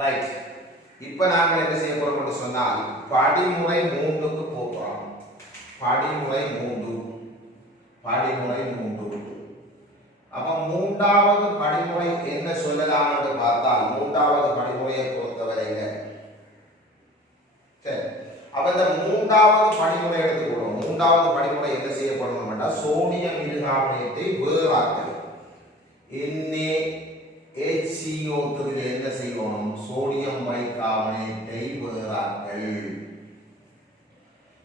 Right. இப்போ நாங்கள் என்ன செய்ய போறோம்னு சொன்னால் படிமுறை 3க்கு போகிறோம். படிமுறை 3. அப்ப மூன்றாவது படிமுறை என்ன சொல்லலாம் என்று பார்த்தால் மூன்றாவது படிமுறையை பொறுத்தவரையில சரி. அப்ப இந்த மூன்றாவது படிமுறை எடுத்துக்கொள்வோம். மூன்றாவது படிமுறை என்ன செய்யப்படணும் என்றால் சோடியம் இருகார்பனேட்டை வேறாக்கல். NaHCO3 என்ன செய்யணும்? சோடியம் பைகார்பனேட்டை வேறாக்கல்.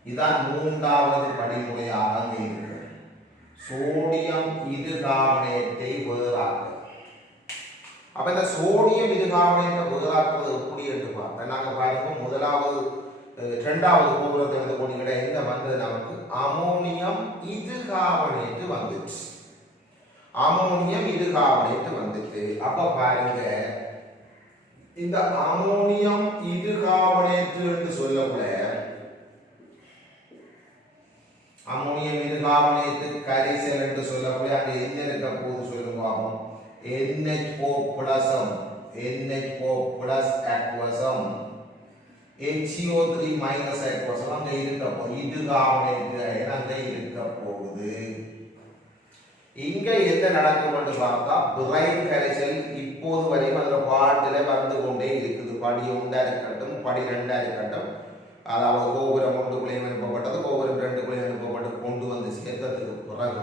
இதான் மூன்றாவது படிமுறையாக இருக்கு. சோடியம் இருகார்பனேட்டை வேறாக்கல். அப்ப இந்த சோடியம் இருகார்பனேட்டை வேறாக்குவது எப்படி என்று பார்த்தா நாங்க பாருங்க முதலாவது இரண்டாவது கோபுரத்தை வந்து போனீங்க என்ன வந்தது? நமக்கு அமோனியம் இருகார்பனேட் வந்துச்சு. அமோனியம் இருகார்பனேட் வந்துட்டு அப்ப பாருங்க இந்த அமோனியம் இருகார்பனேட் என்று சொல்லக்கூட அமோனியம் இருகார்பனேட் கரைசல் என்று சொல்லக்கூடிய அங்க என்ன இருக்க போது சொல்லுங்க. NH4+ aqueous HCO3 aqueous அங்க இருக்க போகுது. இருகார்பனேட் அங்க இருக்க போகுது. இங்க என்ன நடக்கும் என்று பார்த்தா பிரைன் கரைசல் இப்போது வரையும் அந்த பாட்டில வந்து கொண்டே இருக்குது. படி 1 இருக்கட்டும், படி 2 இருக்கட்டும், அதாவது கோபுரம் 1 அனுப்பப்பட்டது, கோபுரம் 2 அனுப்பப்பட்டு கொண்டு வந்து சேர்த்ததுக்கு பிறகு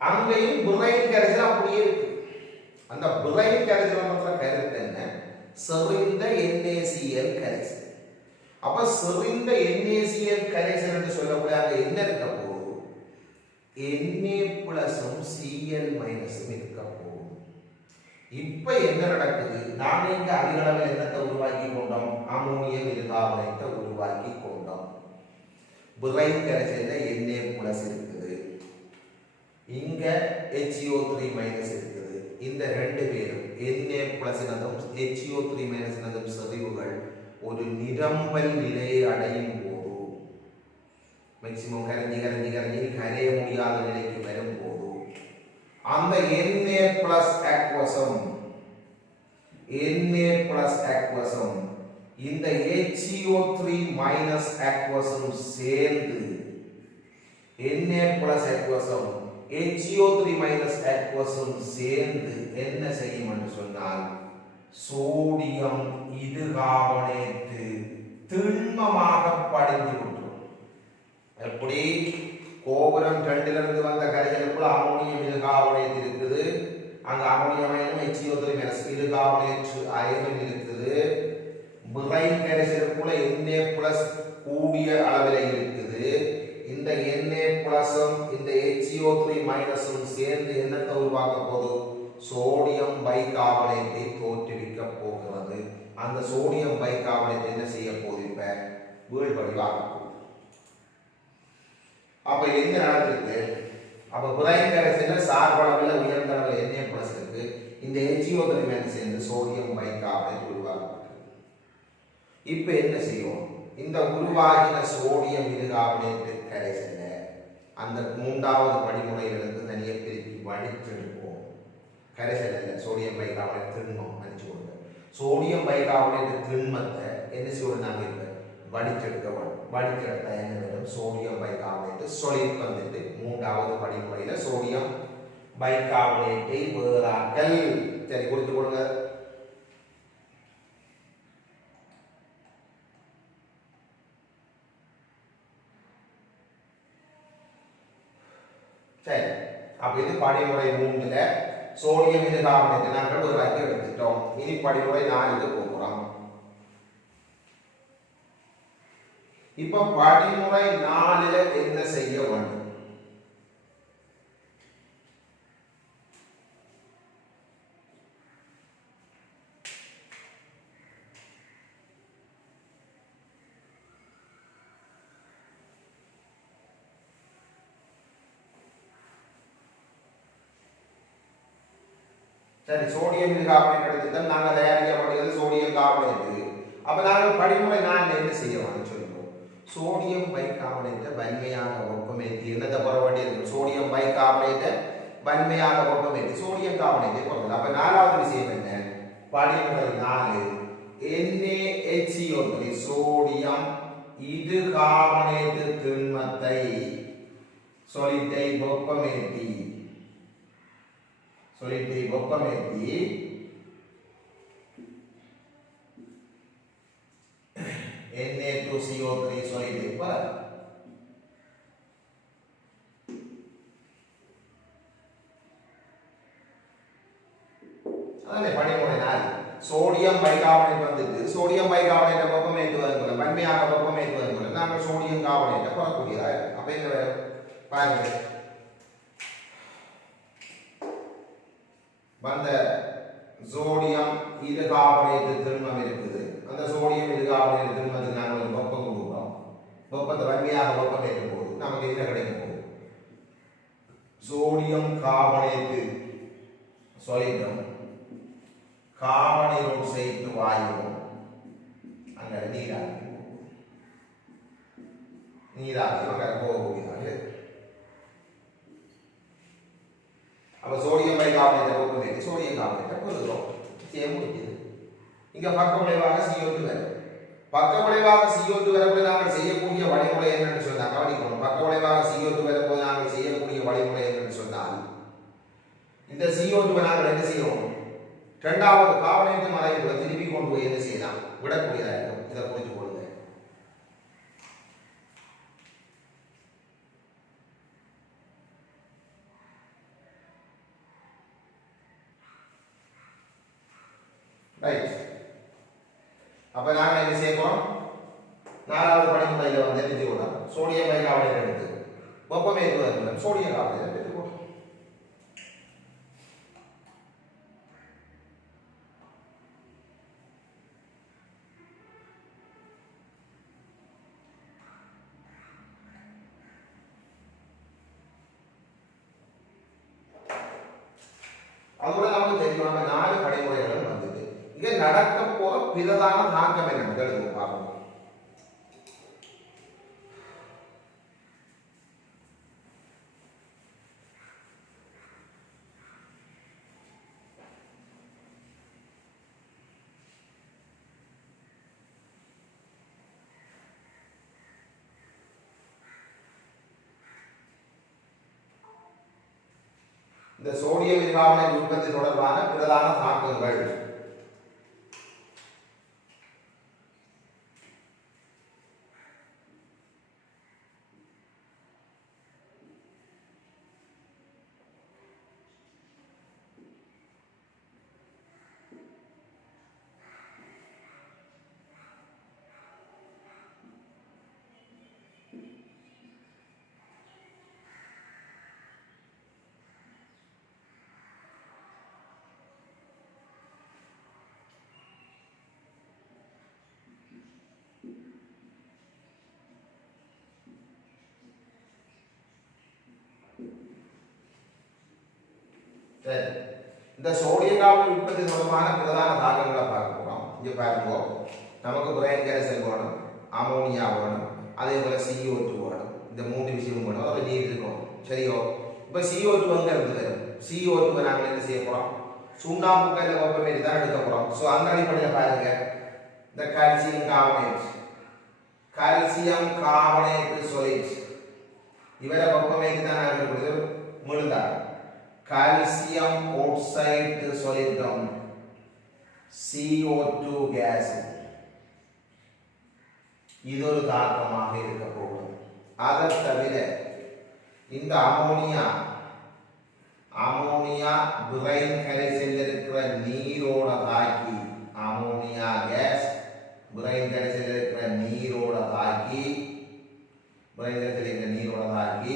அங்கேயும் பிரைன் கரைசல் அப்படியே இருக்கு. அந்த பிரைன் கரைசல் கருத்து என்ன? செறிந்த NaCl கரைசல். அப்ப செறிந்த NaCl கரைசல் என்று சொல்லக்கூடிய அங்க என்ன இருக்க போகுது? Na+Cl- இருக்க போகுது. இப்ப என்ன நடக்குது? நாங்க இங்க அதிக அளவில் என்னத்தை உருவாக்கி கொண்டோம்? அமோனியம் இருகார்பனேட்டை உருவாக்கி கொண்டோம். பிரைன் கரைசல்ல Na+ இருக்குது, இங்க HCO3- இருக்குது. இந்த ரெண்டு பேரும் Na+- HCO3- செறிவுகள் ஒரு நிரம்பல் நிலையை அடையும் போது மேக்ஸிமம் கரைஞ்சி கரைய முடியாத நிலைக்கு வரும் போது அந்த Na+ aqueous இந்த HCO3- aqueous சேர்ந்து Na+ aqueous HCO3- aqueous சேர்ந்து என்ன செய்யும் என்று சொன்னால் சோடியம் இருகார்பனேட் திண்மமாக படிந்து விட்டுரும். எப்படி? கோபுரம் 2ல இருந்து வந்த கரைசலுக்குள்ள அமோனியம் இருகார்பனேட் இருக்குது. அங்க அமோனியம் அயனும் HCO3- இருகார்பனேட் அயனும் இருக்குது. பிரைன் கரைசலுக்குள்ள Na+ கூடிய அளவில் இருக்குது. இந்த Na+ இந்த HCO3- சேர்ந்து என்னத்தை உருவாக்க போகுது? சோடியம் பைகார்பனேட்டை தோற்றுவிக்க போகிறது. அந்த சோடியம் பைகார்பனேட் என்ன செய்ய போகுது? இப்ப வீழ்வடிவாக போகுது. அப்ப என்ன நடக்குது? அப்ப பிரைன் கரைசல்ல சார்பளவில் உயர்ந்த அளவில் Na+ இருக்கு. இந்த HCO3- சேர்ந்து சோடியம் பைகார்பனேட் உருவாக்கப்பட்டது. இப்ப என்ன செய்யும்? இந்த உருவாகின சோடியம் இருகார்பனேட் கரைசல்ல அந்த மூன்றாவது படிமுறையிலிருந்து தனியை பிரித்து வடித்தெடுப்போம். கரைசல் இல்ல, சோடியம் பைகார்பனேட் திண்மம் அனுப்பிச்சுக்கொண்டு சோடியம் பைகார்பனேட் திண்மத்தை என்ன செய்வோம்? நாங்கள் இப்போ வடித்தெடுத்தா என்ன வரும்? சோடியம் பைகார்பனேட் சொலிட் வந்துட்டு மூன்றாவது படிமுறையில சோடியம் பைகார்பனேட்டை வேறாக்கல். சரி, கொடுத்து கொடுங்க. சரி, அப்ப இது படிமுறை 3ல சோடியம் இருகார்பனேட் நாங்கள் ஒரு வாக்கி எடுத்துட்டோம். இனி படிமுறை 4க்கு போகிறோம். இப்ப படிமுறை 4ல என்ன செய்ய வேண்டும்? சரி, சோடியம் இருகார்பனேட் எடுத்துட்டோம். நாங்கள் தயாரிக்கப்படுகிறது சோடியம் கார்பனேட். அப்ப நாங்கள் படிமுறை 4 என்ன செய்ய வேண்டும் சொல்லுவோம்? சோடியம் பைகார்பனேட்டை வன்மையாக வெப்பமேற்றி என்னத்தை பெற வேண்டியது? சோடியம் பைகார்பனேட்டை வன்மையாக வெப்பமேற்றி சோடியம் கார்பனேட்டை பெறலாம். அப்ப 4வது விஷயம் என்ன? படிமுறை 4 NaHCO3 சோடியம் இது கார்பனேட்டு திண்மத்தை சொல்லிட்டை வெப்பமேற்றி Na2CO3 சொல்லிட்டை பாரு அதே படிமுறை 4 சோடியம் பைகார்பனேட் வந்துட்டு சோடியம் பைகார்பனேட்டை வெப்பமேற்றுவதன் மூலம் வன்மையாக வெப்பமேற்றுவதன் மூலம் நாங்கள் சோடியம் கார்பனேட்டை பெறக்கூடியதா அப்ப என்ன பாருங்க வந்த சோடியம் இது கார்பனேட் திண்மம் இருக்குது அந்த சோடியம் இது கார்பனேட் திண்மத்துக்கு நாங்கள் ஒரு வெப்பம் கொடுக்குறோம் வெப்பத்தை வன்மையாக வெப்பமேற்றும் போது நமக்கு என்ன கிடைக்கும் போது சோடியம் கார்பனேட் சொல்லிட்டோம் கார்பனீரோடு சேர்த்து வாயுவும் அங்கே நீராகி அங்கே போகக்கூடியதாக அப்போ சோடியம் பைகார்பனேட்டை வெப்பமேற்றி சோடியம் கார்பனேட்டை பொருளுகிறோம் முடியுது இங்கே பக்க விளைவாக CO2 வரும் பக்க விளைவாக CO2 வரப்போது நாங்கள் செய்யக்கூடிய வழிமுறை என்னன்னு சொன்னால் கவனிக்கணும் பக்க விளைவாக CO2 வரப்போது நாங்கள் செய்யக்கூடிய வழிமுறை என்னன்னு சொன்னால் இந்த CO2 நாங்கள் என்ன செய்யணும் இரண்டாவது கார்பனேட்டு மலைகளை திருப்பி கொண்டு போய் என்ன செய்யலாம் விடக்கூடியதாக இருக்கும் இதை புரிஞ்சு கொள்ளுங்க ரைட் அப்ப நாங்கள் என்ன செய்யணும் நாலாவது படிமுறையில் வந்து என்ன செய்யணும் சோடியம் பைகார்பனேட் எடுத்து வெப்பமேற்றுவதன் மூலம் சோடியம் கார்பனேட் எடுத்துக்கணும் அதோட நமக்கு தெரியும் நம்ம 4 படிமுறைகளும் வந்தது இங்க நடக்க போற பிரதான தாக்கம் என்னன்னு எழுதுங்க பாருங்க இந்த சோடியம் பைகார்பனேட் உற்பத்தி தொடர்பான பிரதான தாக்கங்கள் இந்த சோடியம் கார்பனேட் உற்பத்தி தொடர்பான பிரதான தாக்கங்களை பார்க்க போறோம் இங்க பாருங்க நமக்கு பிரைன் கரைசல் வேணும் அமோனியா வேணும் அதே போல CO2 வேணும் இந்த 3 விஷயம் வேணும் அதை நீர் இருக்கணும் சரியோ இப்போ CO2 எங்க இருந்து வரும் CO2 நாங்கள் என்ன செய்ய போறோம் சுண்ணாம்பு கல்ல வெப்பமேற்றி தான் எடுக்க போறோம் ஸோ அந்த அடிப்படையில் பாருங்க இந்த கால்சியம் கார்பனேட் சொல்லிட் இவரை வெப்பமேற்றி தான் நாங்கள் எடுக்கிறது முழுதாக calcium oxide solidum CO2 gas இது ஒரு தாக்கமாக இருக்க போகுது அதை தவிர இந்த அமோனியா பிரைன் கரைசலில் இருக்கிற நீரோட தாக்கி அமோனியா கேஸ் பிரைன் கரைசலில் இருக்கிற நீரோட தாக்கி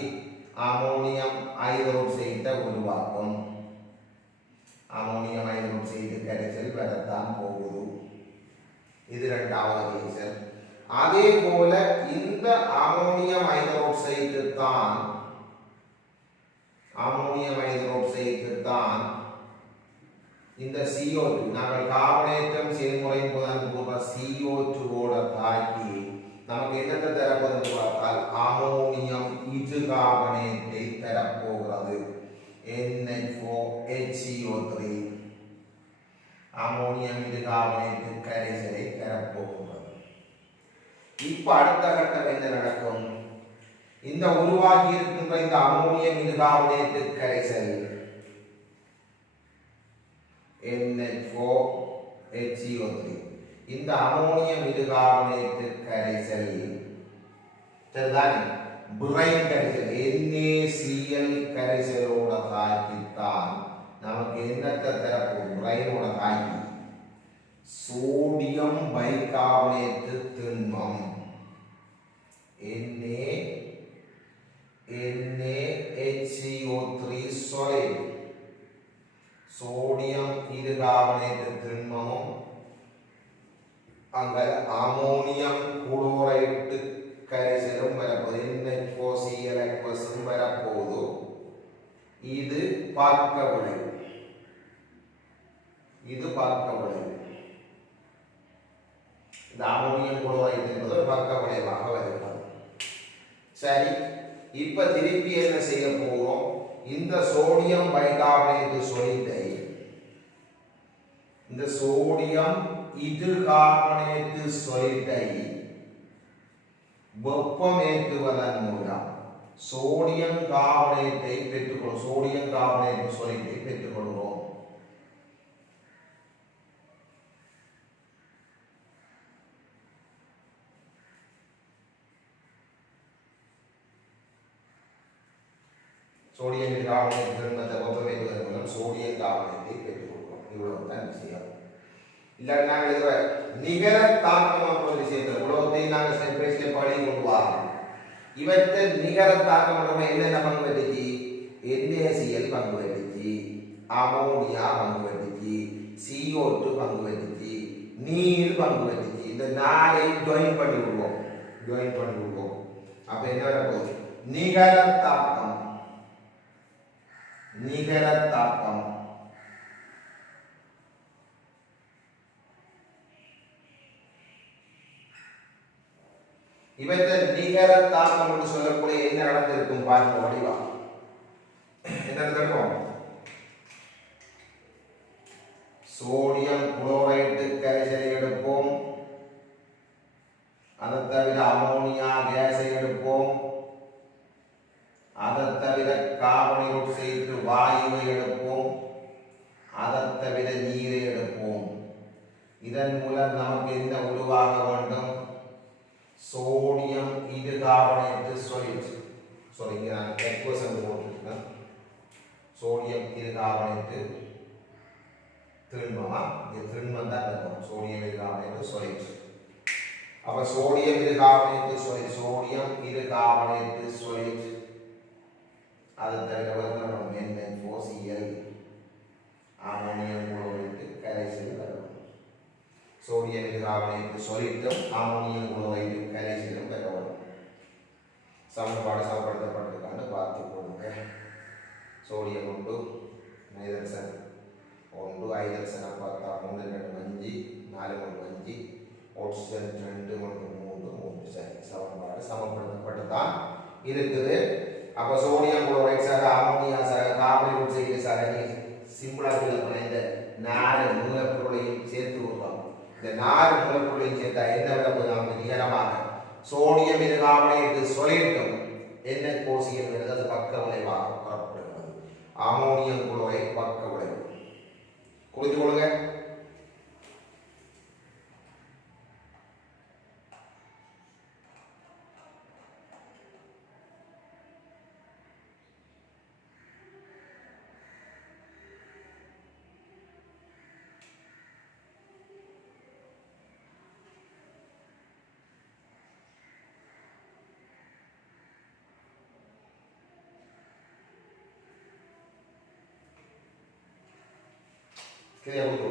அமோனியம் ஹைட்ரோக்சைடை உருவாக்கும் அமோனியம் ஹைட்ரோக்சைடு கரைசல் வரத்தான் போகுது இது இரண்டாவது ரீசன் அதே போல இந்த அமோனியம் ஹைட்ரோக்சைடு தான் இந்த CO2 நாங்கள் கார்பனேற்றம் செயல்முறையின் போது CO2 ஓட தாக்கி நமக்கு என்னென்ன தரப்போகுது பார்த்தால் அமோனியம் இது கார்பனேட்டை தரப்போகிறது NH4HCO3 அமோனியம் இருகார்பனேட்டு கரைசலை பெறப்போகின்றது. இப்ப அடுத்த கட்டம் என்ன நடக்கும்? இந்த உருவாகி இருக்கின்ற இந்த அமோனியம் இருகார்பனேட்டு கரைசல் NH4HCO3 இந்த அமோனியம் இருகார்பனேட்டு கரைசல் சரிதானே பிரைன் கரைசல் NaCl கரைசலோட தாக்கித்தான் நமக்கு என்னத்தை தரப்போம்? பிரைனோட தாக்கி சோடியம் பைகார்பனேட்டு திண்மம் NaHCO3 solid சோடியம் இருகார்பனேட்டு திண்மமும் அங்க அமோனியம் குளோரைடு கரைசலும் வரப்போகுது. NH4Cl வரப்போகுது. இது பார்க்க விளைவு. இந்த அமோனியம் குளோரைடு என்பது பார்க்க விளைவாக வருகிறது. சரி, இப்ப திருப்பி என்ன செய்ய போறோம்? இந்த சோடியம் பைகார்பனேட்டு சொல்லிட்டை இந்த சோடியம் இருகார்பனேட்டு சொல்லிட்டை வெப்பமேற்றுவதன் மூலம் சோடியம் கார்பனேட்டை பெற்றுக்கொள்ளும். சோடியம் கார்பனேட்டு சொல்லிட்டை பெற்றுக்கொள்கிறோம். சோடியம் கார்பனேட் திண்மத்தை வெப்பமேற்றுவதன் மூலம் சோடியம் கார்பனேட்டை பெற்றுக்கொள்கிறோம். இவ்வளவுதான் விஷயம். இல்ல நாங்கள் இதுவரை நிகர தாக்கம் என்ற விஷயத்தில் உலகத்தை நாங்கள் செப்பரேஷன் படி கொண்டு வரோம். இவற்றை நிகர தாக்கம் என்னென்ன பங்கு பெற்றுச்சு? NaCl பங்கு பெற்றுச்சு, அமோனியா பங்கு பெற்றுச்சு, CO2 பங்கு பெற்றுச்சு, நீர் பங்கு பெற்றுச்சு. இந்த நாளை ஜாயின் பண்ணி விடுவோம். அப்ப என்ன வரப்போகுது? நிகர தாக்கம் இவற்றை நிகர தாக்கம் என்று சொல்லக்கூடிய என்ன நடந்திருக்கும் பாருங்க. வடிவா என்ன நடக்கும்? சோடியம் குளோரைடு கரைசலை எடுப்போம். அதை தவிர அமோனியா கேஸை எடுப்போம். அதை தவிர கார்பன் ஆக்சைடு வாயுவை எடுப்போம். அதை தவிர நீரை எடுப்போம். இதன் மூலம் நமக்கு என்ன உருவாக வேண்டும்? சோடியம் இருகார்பனேட்டு சொல்லிட். இங்க நான் எக்வசன் போட்டுருக்கேன். சோடியம் இருகார்பனேட்டு திண்மமா? இது திண்மம் தான் இருக்கும். சோடியம் இருகார்பனேட்டு சொல்லிட். அப்ப சோடியம் இருகார்பனேட்டு சொல்லிட் அது தவிர வரணும் NH4Cl அமோனியம் குளோரைடு கரைசல் வரணும். சோடியம் இருகார்பனேட்டு சொல்லிட்டும் அமோனியம் குளோரைடு கரைசலும் வரணும். சமன்பாடு சமப்படுத்தப்பட்டிருக்கான்னு பார்த்து போடுங்க. சோடியம் உண்டு, நைட்ரஜன் உண்டு, ஹைட்ரஜனை பார்த்தா 3 2 5 4 3 5, ஆக்சிஜன் 2 1 3 3. சரி, சமன்பாடு சமப்படுத்தப்பட்டு தான் இருக்குது. அப்ப sodium chloride sir, ammonia sir, carbon oxide sir, சிம்பிளா சொல்ல இந்த 4 மூலப்பொருளையும் சேர்த்து விடுறோம். இந்த 4 மூலப்பொருளையும் சேர்த்தா என்ன விட போது? நமக்கு நிகரமாக சோடியம் இருகார்பனேட்டு சொல்லிட்டும் NH4Cl அது பக்க விளைவாக புறப்படுகிறது. அமோனியம் குளோரைடு பக்க விளைவு. குறித்து கொள்ளுங்க. Queria outro.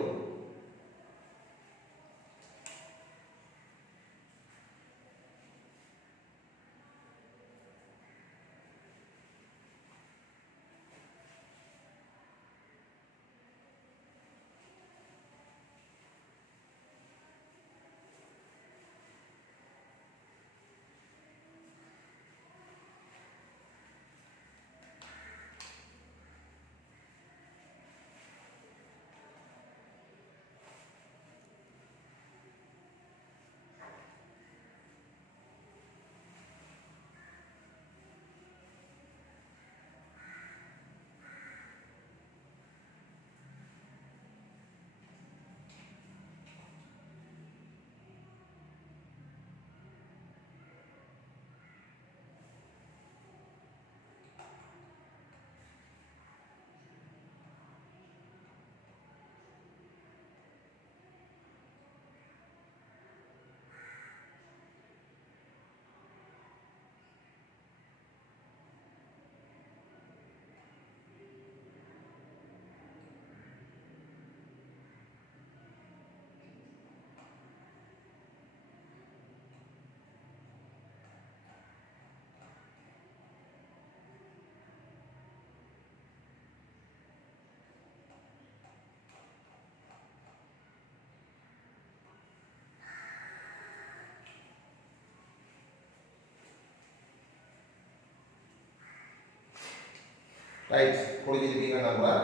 ரைட் புரிஞ்சிருக்கீங்க நம்பர்.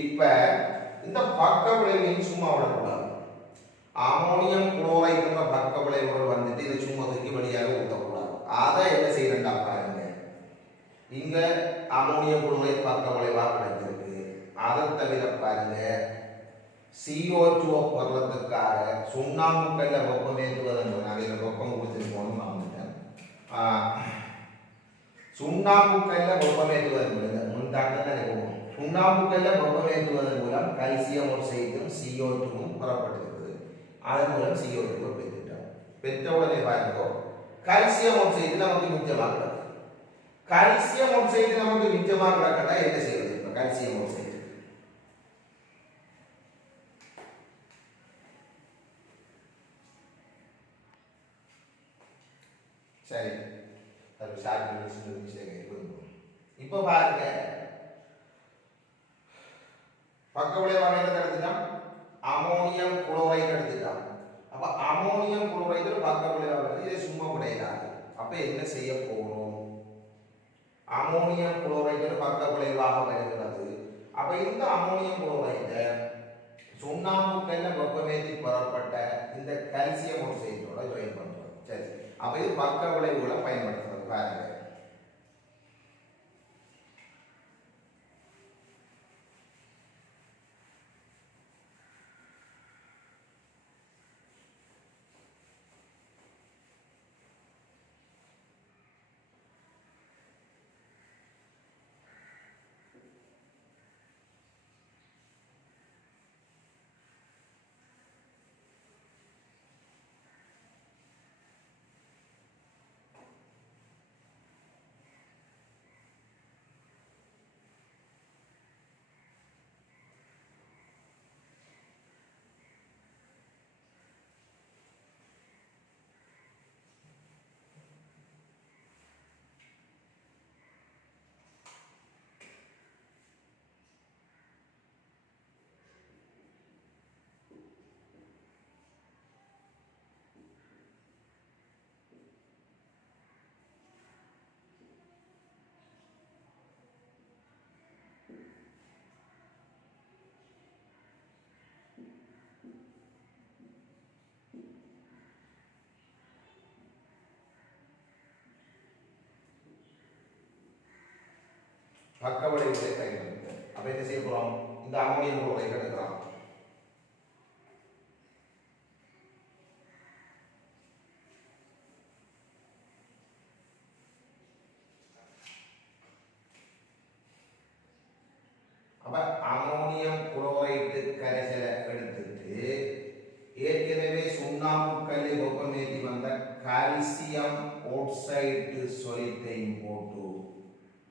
இப்போ இந்த பக்க விளைவையும் சும்மா விடக்கூடாது. அமோனியம் குளோரைட் என்ற பக்க விளைவுகள் வந்துட்டு இதை சும்மா தூக்கி வெளியாக ஊற்றக்கூடாது. அதை என்ன செய்யறா பாருங்க, இங்க அமோனியம் குளோரைட் பக்க விளைவாக கிடைச்சிருக்கு. அதை தவிர பாருங்க CO2 பெறதுக்காக சுண்ணாம்புக்கல்ல வெப்பம் ஏற்றுவதன் நிறைய வெப்பம் கொடுத்துருக்கோம்னு வந்துட்டேன். சுண்ணாம்புக்கல்ல வெப்பம் ஏற்றுவதன் மூலம் சுண்ணாம்புக்கல்ல வெப்பம் ஏற்றுவதன் மூலம் கல்சியம் ஆக்சைடும் CO2 பெறப்பட்டிருக்குது. அதன் மூலம் CO2 பெற்றுட்டோம். பெற்ற உடனே பாருங்க கல்சியம் ஆக்சைடு நமக்கு மிச்சமாக கிடக்கு. கல்சியம் ஆக்சைடு நமக்கு மிச்சமாக கிடக்கட்டா என்ன செய்வது? இப்போ கல்சியம் ஆக்சைடு சரி, அது ஷார்ட் இப்போ பாருங்க பக்க விளைவாக என்ன எடுத்துட்டோம்? அமோனியம் குளோரைடு எடுத்துட்டோம். அப்ப அமோனியம் குளோரைடு பக்க விளைவாக இதை சும்மா விடையாது. அப்ப என்ன செய்ய போறோம்? அமோனியம் குளோரைடு பக்க விளைவாக வருகிறது. அப்ப இந்த அமோனியம் குளோரைடு சுண்ணாம்புக்கல்ல வெப்பமேற்றி பெறப்பட்ட இந்த கல்சியம் ஆக்சைடோட ஜாயின் பண்றோம். சரி, அப்ப இது பக்க விளைவுகளை பயன்படுத்துறது பாருங்க. பக்க விளைவுகளை பயன்படுத்த அப்ப என்ன செய்ய போறோம்? இந்த அமோனியம் குளோரைடு எடுக்கிறோம். அப்ப அமோனியம் குளோரைடு கரைசலை எடுத்துட்டு ஏற்கனவே சுண்ணாம்புக்கல்லை வெப்பமேற்றி வந்த கால்சியம் ஆக்சைடு சொலிட்டையும் போட்டு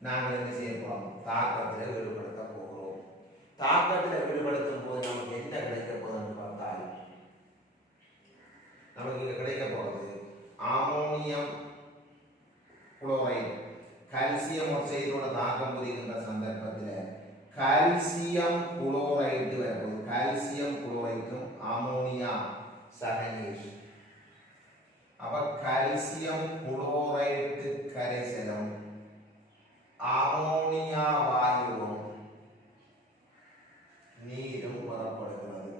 நாங்கள் என்ன செய்ய போறோம்? தாக்கத்தில் ஈடுபடுத்த போகிறோம். தாக்கத்தில் ஈடுபடுத்தும் போது நமக்கு என்ன கிடைக்க போகுதுன்னு பார்த்தால் நமக்கு இங்க கிடைக்க போகிறது அமோனியம் குளோரைடு கால்சியம் ஆக்சைடோட தாக்கம் புரிகின்ற சந்தர்ப்பத்தில் கால்சியம் குளோரைடு வரும்போது கால்சியம் குளோரைடும் அமோனியா சகநீர். அப்ப கால்சியம் குளோரைடு கரைசலும் அமோனியா வாயுவும் நீரும் வரப்படுகிறது.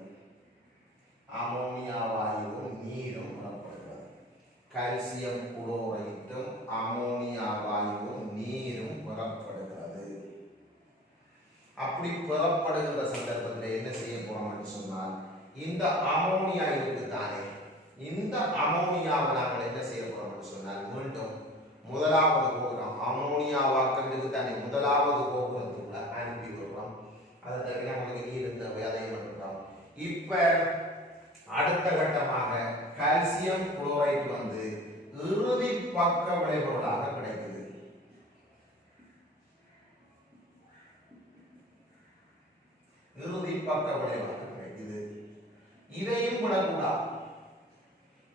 அமோனியா வாயுவும் நீரும் வரப்படுகிறது. கால்சியம் குளோரைடும் அமோனியா வாயுவும் நீரும் வரப்படுகிறது. அப்படி பெறப்படுகின்ற சந்தர்ப்பத்தில் என்ன செய்ய போறோம் சொன்னால் இந்த அமோனியா இருக்குதானே, இந்த அமோனியாவை நாங்கள் என்ன செய்ய போறோம் சொன்னால் மீண்டும் முதலாவது கோபுரம் அமோனியா வாக்கத்துக்கு தானே முதலாவது கோபுரத்துக்குள்ள அனுப்பி விடுறோம். அதை தவிர நமக்கு நீர் தேவை, அதையும் விட்டுறோம். இப்ப அடுத்த கட்டமாக கால்சியம் குளோரைடு வந்து இறுதி பக்க விளைவுகளாக கிடைக்குது. இறுதி பக்க விளைவாக கிடைக்குது. இதையும் விடக்கூடாது,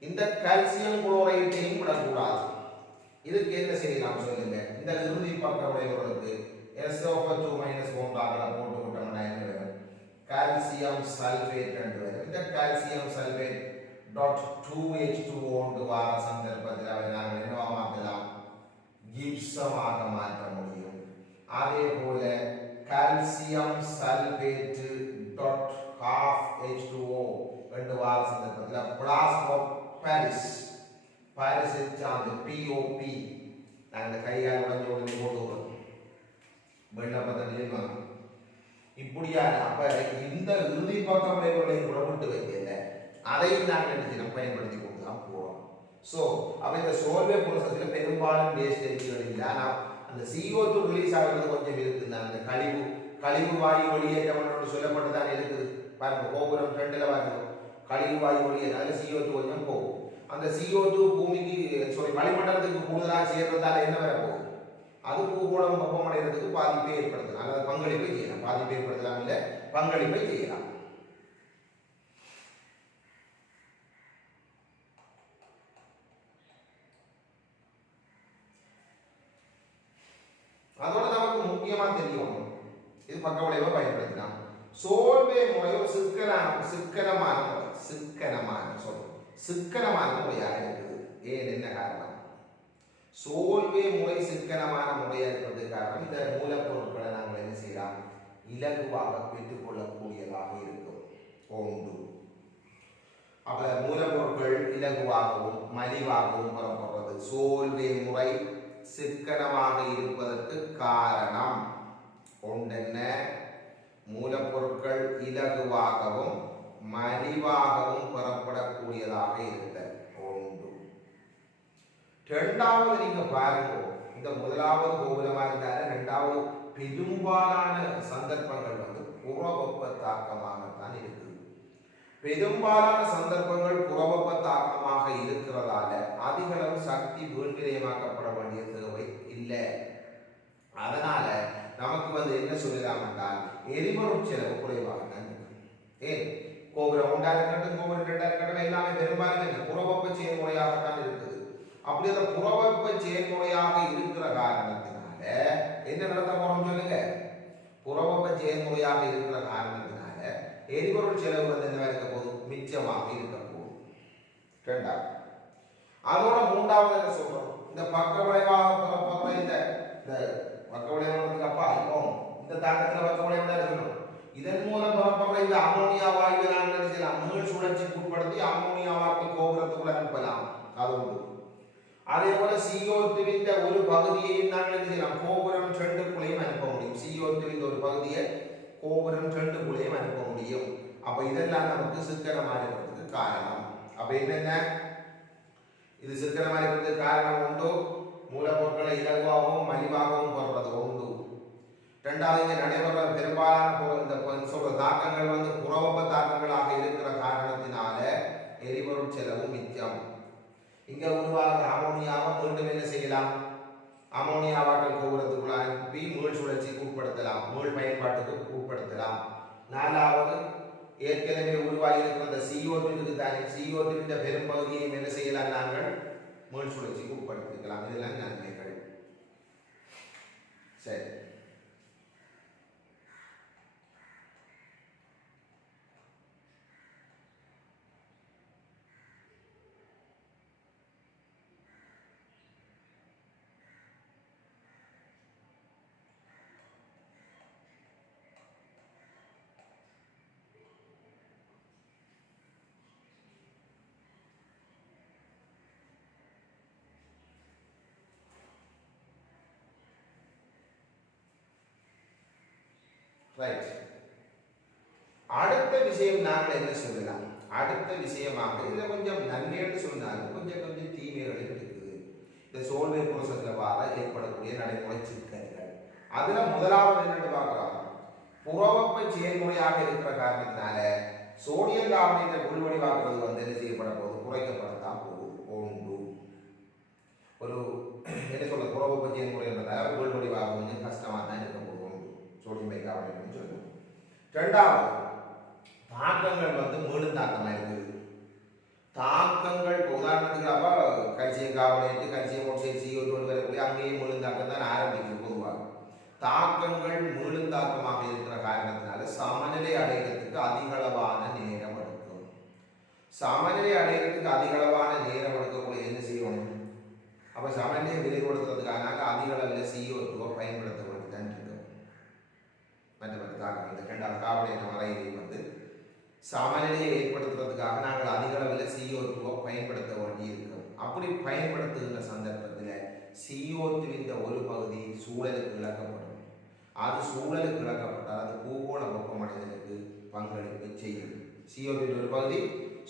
இந்த கால்சியம் குளோரைடையும் விடக்கூடாது. இதுக்கு என்ன செய்யலாம் சொல்லுங்க? இந்த இறுதி பக்க விளைவுகளுக்கு SO2 -1 போட்டு விட்டோம்னா என்ன வரும்? கால்சியம் சல்பேட் என்று வரும். இந்த கால்சியம் சல்பேட் .2H2O வார சந்தர்ப்பத்தில் அதை நாங்கள் என்னவா மாற்றலாம்? கிப்சமாக மாற்ற முடியும். அதே போல calcium sulphate dot half H2O ரெண்டு வார சந்தர்ப்பத்தில் பிளாஸ்மோ பாரிஸ் சார்ந்து POP நாங்கள் கையால் உடஞ்ச உடனே போட்டுக்கிறோம் வெள்ளப்பத்தனையும் வாங்க இப்படியா. அப்ப இந்த இறுதி பக்கம் விளைவுகளையும் கூட விட்டு வைக்கல, அதையும் நாங்கள் என்ன செய்யணும் பயன்படுத்தி கொண்டு தான் போறோம். ஸோ அப்ப இந்த சோல்வே ப்ரோசஸ்ல பெரும்பாலும் வேஸ்டேஜ்கள் இல்லை. ஆனால் அந்த CO2 ரிலீஸ் ஆகிறது கொஞ்சம் இருக்குது. அந்த கழிவு வாயு வெளியேற்றம் சொல்லப்பட்டு தான் இருக்குது. பாருங்க கோபுரம் ஃப்ரண்ட்ல பாருங்க கழிவு வாயு வெளியேற்றம், அதில் CO2 கொஞ்சம் போகும். அந்த CO2 பூமிக்கு வளிமண்டலத்துக்கு கூடுதலாக சேர்றதால என்ன வர போகுது, அது பூகோளம் வெப்பமடைகிறதுக்கு பாதிப்பை ஏற்படுத்தலாம், அதாவது பங்களிப்பை செய்யலாம். பாதிப்பை ஏற்படுத்தலாம் இல்லை பங்களிப்பை செய்யலாம். அதோட நமக்கு முக்கியமா தெரியும், இது பக்க விளைவை பயன்படுத்தலாம். சோல்வே முறை ஒரு சிக்கனமான முறையாக இருக்குது. ஏன் என்ன காரணம்? சோல்வே முறை சிக்கனமான முறையாக இருக்கிறதுக்கு காரணம் இந்த மூலப்பொருட்களை நாங்கள் என்ன செய்யலாம், இலகுவாக பெற்றுக்கொள்ளக்கூடியதாக இருக்கும். ஒன்று, அப்ப மூலப்பொருட்கள் இலகுவாகவும் மலிவாகவும் பெறப்படுறது சோல்வே முறை சிக்கனமாக இருப்பதற்கு காரணம் ஒன்றென்ன, மூலப்பொருட்கள் இலகுவாகவும் மலிவாகவும் பெறப்படக்கூடியதாக இருக்க ஒன்று. இரண்டாவது நீங்க பாருங்க, இந்த முதலாவது கோபுரமா இருந்தாலும் இரண்டாவது பெரும்பாலான சந்தர்ப்பங்கள் வந்து புறவெப்ப தாக்கமாகத்தான் இருக்குது. பெரும்பாலான சந்தர்ப்பங்கள் புறவெப்ப தாக்கமாக இருக்கிறதால அதிக அளவு சக்தி வீண்விரயமாக்கப்பட வேண்டிய தேவை இல்லை. அதனால நமக்கு வந்து என்ன சொல்லலாம் என்றால் எரிபொருள் செலவு குறைவாக தான் இருக்கு. ஏன் கோபுரம் ஒன்றா இருக்கட்டும் கோபுரம் ரெண்டா இருக்கட்டும் எல்லாமே பெரும்பாலும் புறவெப்ப செயல்முறையாகத்தான் இருக்குது. அப்படி அந்த புறவெப்ப செயல்முறையாக இருக்கிற காரணத்தினால என்ன நடத்த போறோம் சொல்லுங்க, புறவெப்ப செயல்முறையாக இருக்கிற காரணத்தினால எரிபொருள் செலவு வந்து என்ன இருக்க போது மிச்சமாக இருக்க போகுது. இரண்டாவது, அதோட மூன்றாவது என்ன சொல்றோம், இந்த பக்க விளைவாக புறப்படுற இந்த பக்க விளைவுக்கு அப்பா இப்போ இந்த தாக்கத்தில் பக்க விளைவு தான் இருக்கணும். இதன் மூலம் புறப்படுற இந்த அமோனியா வாயுவை நாங்கள் என்ன செய்யலாம், மீள் சுழற்சிக்கு உட்படுத்தி அமோனியா வாக்கு கோபுரத்துக்குள்ள அனுப்பலாம். அது உண்டு. அதே போல CO2 ஒரு பகுதியையும் நாங்கள் என்ன செய்யலாம், கோபுரம் 2க்குள்ளேயும் அனுப்ப முடியும். CO2 ஒரு பகுதியை கோபுரம் 2க்குள்ளேயும் அனுப்ப முடியும். அப்ப இதெல்லாம் நமக்கு சிக்கனமாக இருக்கிறதுக்கு காரணம். அப்ப என்னென்ன, இது சிக்கனமாக இருக்கிறதுக்கு காரணம் உண்டு, மூலப்பொருட்களை இலகுவாகவும் மலிவாகவும் போடுறது உண்டு. இரண்டாவது, இங்கே நடைபெற பெரும்பாலான இந்த தாக்கங்கள் வந்து புறவெப்ப தாக்கங்களாக இருக்கிற காரணத்தினால எரிபொருள் செலவு மிச்சம். இங்க உருவாகிற அமோனியாவை மீண்டும் என்ன செய்யலாம், அமோனியாவாக்கள் கோபுரத்துக்குள்ள அனுப்பி மீள் சுழற்சிக்கு உட்படுத்தலாம், மீள் பயன்பாட்டுக்கு உட்படுத்தலாம். நாலாவது, ஏற்கனவே உருவாகி இருக்கிற அந்த CO2 தானே, CO2 பெரும்பகுதியையும் என்ன செய்யலாம், நாங்கள் மீள் சுழற்சிக்கு உட்படுத்திக்கலாம். இதெல்லாம் நன்மைகள். சரி, ரைட். அடுத்த விஷயம் நாங்கள் என்ன சொல்லலாம், அடுத்த விஷயமாக இதுல கொஞ்சம் நன்மைன்னு சொன்னாலும் கொஞ்சம் கொஞ்சம் தீமைகள் இருக்குது. இந்த சோல்வே ப்ரோசஸ்ல வார ஏற்படக்கூடிய நடைமுறை சிக்கல்கள். அதுல முதலாவது என்னன்னு பார்க்கலாம், புறவெப்ப செயல்முறையாக இருக்கிற காரணத்தினால சோடியம் கார்பனேட்டை உள்வடிவாக்குறது வந்து என்ன செய்யப்பட போகுது, குறைக்கப்படத்தான் போகுது. ஒன்று, ஒரு என்ன சொல்ல புறவெப்ப செயல்முறை என்றதால உள்வடிவாக கொஞ்சம் கஷ்டமாக தான் இருக்க போகுது. சோடியம் பைகார்பனேட் சொல்லுவோம். இரண்டாவது, தாக்கங்கள் வந்து மீளும் தாக்கமாக இருக்குது. தாக்கங்கள் உதாரணத்துக்கு அப்போ calcium carbonate calcium oxide CO2 வரக்கூடிய அங்கேயும் மீளும் தாக்கம் தான் ஆரம்பிக்கும். பொதுவாக தாக்கங்கள் மீளும் தாக்கமாக இருக்கிற காரணத்தினால சமநிலை அடைகிறதுக்கு அதிகளவான நேரம் எடுக்கும். சமநிலை அடைகிறதுக்கு அதிகளவான நேரம் எடுக்கக்கூடிய என்ன செய்யணும், அப்போ சமநிலையை விரிவுபடுத்துறதுக்காக அதிக அளவில் CO2 பயன்படுத்த வேண்டியதான் இருக்கு. வந்து இரண்டாவது கார்பனேற்ற முறையில் வந்து சமநிலையை ஏற்படுத்துறதுக்காக நாங்கள் அதிக அளவில் CO2 பயன்படுத்த வேண்டி இருக்கும். அப்படி பயன்படுத்துகின்ற சந்தர்ப்பத்தில் CO2 ஒரு பகுதி சூழலுக்கு இழக்கப்படும். அது சூழலுக்கு இழக்கப்பட்டால் அது பூகோள வெப்பமடைதலுக்கு பங்களிப்பு செய்யும். CO2 ஒரு பகுதி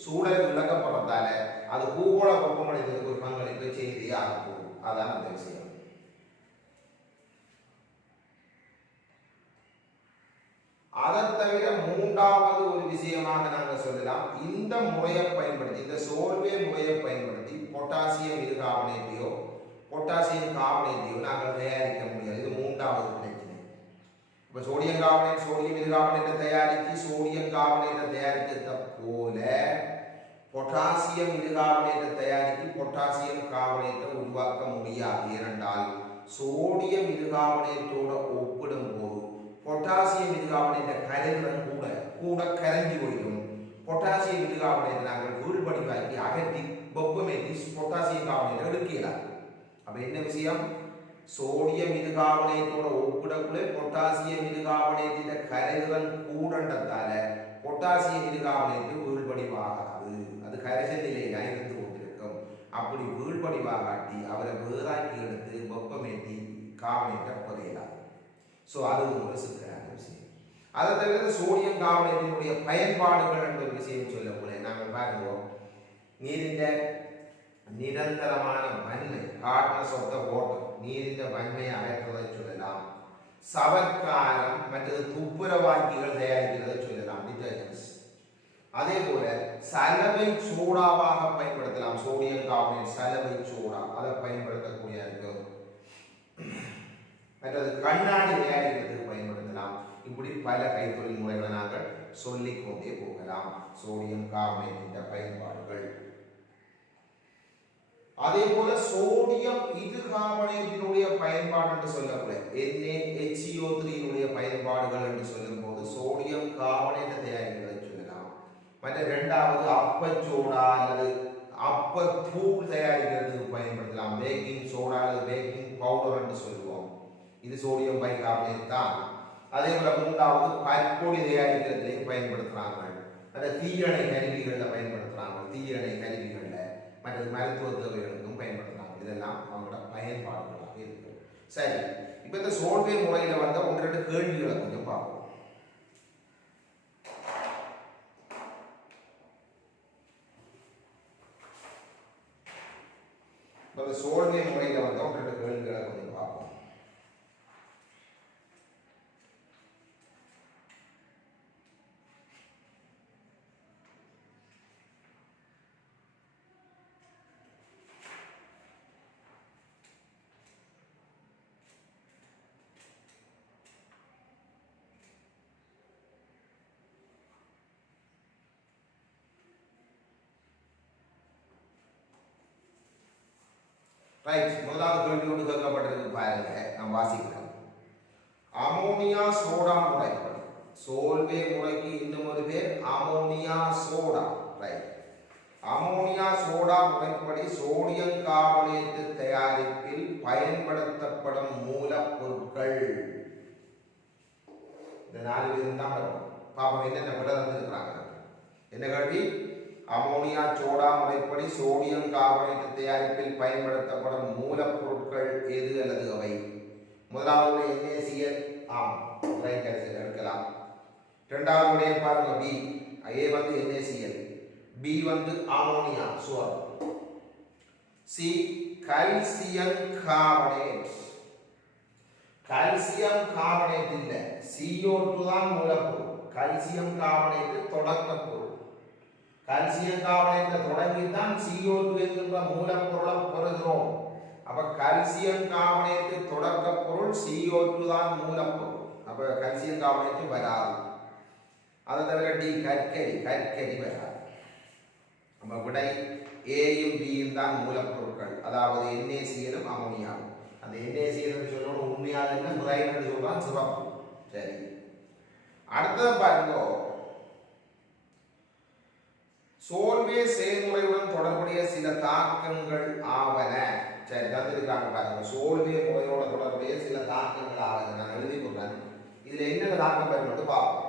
சூழலுக்கு இழக்கப்படுறதால அது பூகோள வெப்பமடைதலுக்கு ஒரு பங்களிப்பு செய்தே ஆகும். அதான் அந்த விஷயம். அதை தவிர மூன்றாவது ஒரு விஷயமாக நாங்கள் சொல்லலாம், இந்த முறையை பயன்படுத்தி, இந்த சோல்வே முறையை பயன்படுத்தி பொட்டாசியம் இருகார்பனேட்டையோ பொட்டாசியம் கார்பனேட்டையோ நாங்கள் தயாரிக்க முடியாது. இது மூன்றாவது பிரச்சனை. இப்போ சோடியம் கார்பனேட் சோடியம் இருகார்பனேட்டை தயாரித்து சோடியம் கார்பனேட்டை தயாரிக்கிறத போல பொட்டாசியம் இருகார்பனேட்டை தயாரித்து பொட்டாசியம் கார்பனேட்டை உருவாக்க முடியாது. ஏனென்றால் சோடியம் இருகார்பனேட்டோட ஒப்பிடும் போது பொட்டாசியம் இருகார்பனேட்டை கரைதிறன் கூட கரைஞ்சி போயிடும். பொட்டாசியம் இருகார்பனேட்டை நாங்கள் வீழ்படிவாக்கி அகற்றி வெப்பமேற்றி பொட்டாசியம் கார்பனேட்டை எடுக்கலாம். அப்ப என்ன விஷயம், சோடியம் இருகார்பனேட்டோட ஒப்பிடக்குள்ள பொட்டாசியம் இருகார்பனேட்டின் கரைதிறன் கூடன்றதால பொட்டாசியம் இருகார்பனேட்டு வீழ்படிவாகாது. அது கரைசல் நிலையில இருந்து கொண்டிருக்கும். அப்படி வீழ்படிவாகாட்டி அவரை வேறாக்கி எடுத்து வெப்பமேற்றி கார்பனேட்டை புதையலாம். ஸோ அது ஒரு சிக்கலான விஷயம். அதை தவிர சோடியம் கார்பனேட்டினுடைய பயன்பாடுகள் என்ற ஒரு விஷயம் சொல்லக்கூட நாங்கள் பார்க்கிறோம். நீரின் நிரந்தரமான வன்மை ஹார்ட்னஸ் ஆஃப் த வாட்டர், நீரின் வன்மையை அகற்றுவதை சொல்லலாம். சவர்க்காரம் மற்றது துப்புரவாக்கிகள் தயாரிக்கிறதை சொல்லலாம், டிட்டர்ஜென்ட்ஸ். அதே போல சலவை சோடாவாக பயன்படுத்தலாம். சோடியம் கார்பனேட் சலவை சோடா அதை பயன்படுத்தக்கூடிய இருக்கும். மற்றது கண்ணாடி தயாரிக்கிறதுக்கு பயன்படுத்தலாம். இப்படி பல கைத்தொழில் முறைகளை நாங்கள் சொல்லிக் கொண்டே போகலாம். சோடியம் கார்பனேட்டின் பயன்பாடுகள். அதே போல சோடியம் இருகார்பனேட்டினுடைய பயன்பாடு என்று சொல்லக்கூடிய NaHCO3 பயன்பாடுகள் என்று சொல்லும் போது சோடியம் கார்பனேட்டை தயாரிக்கிறதை சொல்லலாம். மற்ற இரண்டாவது அப்பச்சோடா அல்லது அப்பத்தூள் தயாரிக்கிறதுக்கு பயன்படுத்தலாம். பேக்கிங் சோடா அல்லது பேக்கிங் பவுடர் என்று சொல்லுவோம். இது சோடியம் பைகார்பனேட் தான். அதே போல மூன்றாவது பற்பொடி தயாரிக்கிறதுலையும் பயன்படுத்துறாங்க. அந்த தீயணை கருவிகளில் பயன்படுத்துறாங்க. தீயணை கருவிகளில் மற்றது மருத்துவ தேவைகளுக்கும் பயன்படுத்துறாங்க. இதெல்லாம் அவங்களோட பயன்பாடுகளாக இருக்கு. சரி, இப்போ இந்த சோல்வே முறையில் வந்த ஒன்று ரெண்டு கேள்விகளை கொஞ்சம் பார்ப்போம். இப்போ சோல்வே முறையில் வந்த ஒன்று ரெண்டு கேள்விகளை கொஞ்சம் பார்ப்போம். ரைட், முதலாவது கேள்வியோடு கேட்கப்பட்டிருக்கு பாருங்க, நான் வாசிக்கிறேன். அமோனியா சோடா முறைப்படி, சோல்வே முறைக்கு இன்னும் ஒரு பேர் ammonia soda. Right, ammonia soda முறைப்படி சோடியம் கார்பனேட்டு தயாரிப்பில் பயன்படுத்தப்படும் மூலப்பொருட்கள். இந்த 4 பேரும் தான் வரும். பாப்போம் என்னென்ன விட வந்துருக்கிறாங்க. என்ன கேள்வி? அமோனியா சோடா முறைப்படி சோடியம் கார்பனேட்டு தயாரிப்பில் பயன்படுத்தப்படும் மூலப்பொருட்கள் எது அல்லது அவை? முதலாவது NaCl, ஆம், எடுக்கலாம். இரண்டாவது பாருங்க B, A வந்து NaCl, B வந்து அமோனியா, சுவர். C calcium carbonate. Calcium carbonate இல்ல, CO2 தான் மூலப்பொருள். கால்சியம் கார்பனேட் தொடக்கப்பொருள். கால்சியம் கார்பனேட்டை தொடங்கி தான் CO2 என்கின்ற மூலப்பொருளை பெறுகிறோம். அப்ப கால்சியம் கார்பனேட் தொடக்க பொருள், CO2 தான் மூலப்பொருள். அப்ப கால்சியம் கார்பனேட் வராது. அதை தவிர D கற்கரி வராது. நம்ம விடை Aயும் Bயும் தான் மூலப்பொருட்கள், அதாவது NaCl அமோனியாவும். அந்த NaCl சொல்லணும் உண்மையாக என்ன முறைன்னு சொல்றான் சிவப்பு. சரி, அடுத்தது பாருங்க, சோல்வே செயல்முறையுடன் தொடர்புடைய சில தாக்கங்கள் ஆவன. சரி, தந்திருக்காங்க பாருங்க. சோல்வே முறையோட தொடர்புடைய சில தாக்கங்கள் ஆவன. நான் எழுதி கொடுறேன். இதுல என்னென்ன தாக்கம் பெறும் என்று பார்ப்போம்.